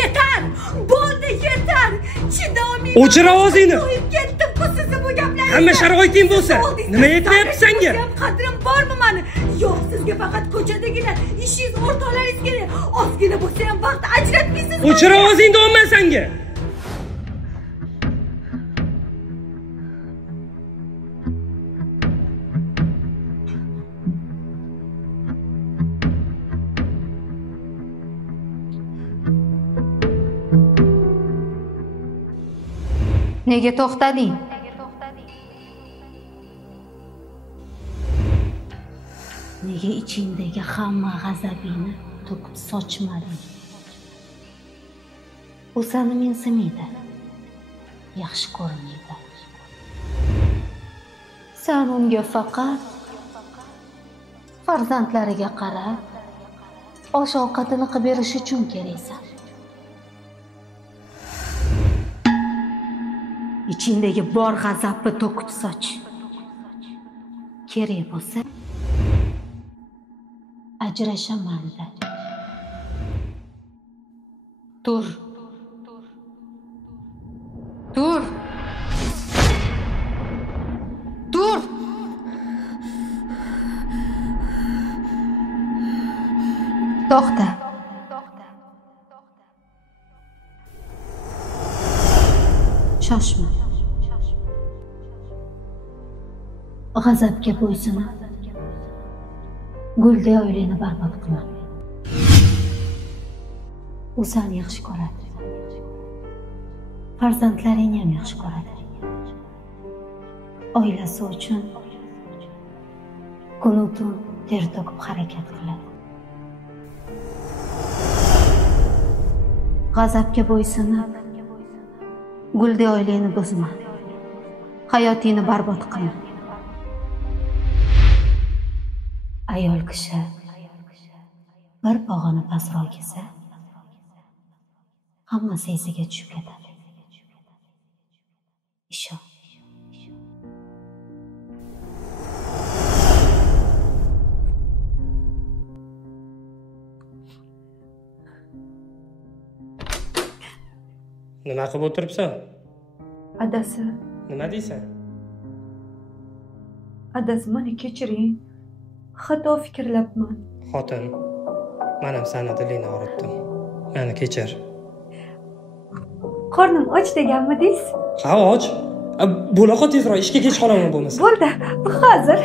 Yeter! Bo'ldi, yeter! Chidomingiz. O'chir ovozingni. To'yib ketdim-ku sizni bu gaplarga. Hamma sharoiting bo'lsa, nima aytmayapti senga? Qadrim bormi meni? Yo'q, sizga faqat ko'chadagina ishingiz, o'rtoqlaringiz kerak. Ozgina bo'lsa ham vaqt ajratmaysiz. O'chir ovozingni deyapman senga. Nega to'xtading? Nega ichingdagi hamma g'azabingni to'kib sochmading? U seni mensimaydi, yaxshi ko'rmaydi. Sen unga faqat farzandlariga qarab, osh-ovqatini qilib berish uchun keraksan. İçindeki bor g'azabni to'kib soch. Kerak bo'lsa, ajrashaman-da. Tur. Tur. Tur. To'xta. Shoshma. G'azabga bo'ysunib, Gulday oilani barbod qilma. U seni yaxshi ko'radi. Farzandlaring ham yaxshi ko'radi. Oilasi uchun kun-tun ter to'kib harakat qiladi. G'azabga bo'ysunib, Gulday oilani buzma. Hayotingni barbod qilma. Ayol kishi bir pog'ona pastroq kelsa, hammasi esiga tushib ketadi. Ishon. Nima qilib o'tiribsan? Adasi. Nima deysan? Adasi, meni kechiring. Xato fikrlabman. Xotin, men ham seni dilingni og'ritdim. Meni kechir. Qornim och deganmidingiz? Ha, och. Bo'la qol tezroq, ishga kech qolaman bo'lmasa. Bo'ldi, hozir.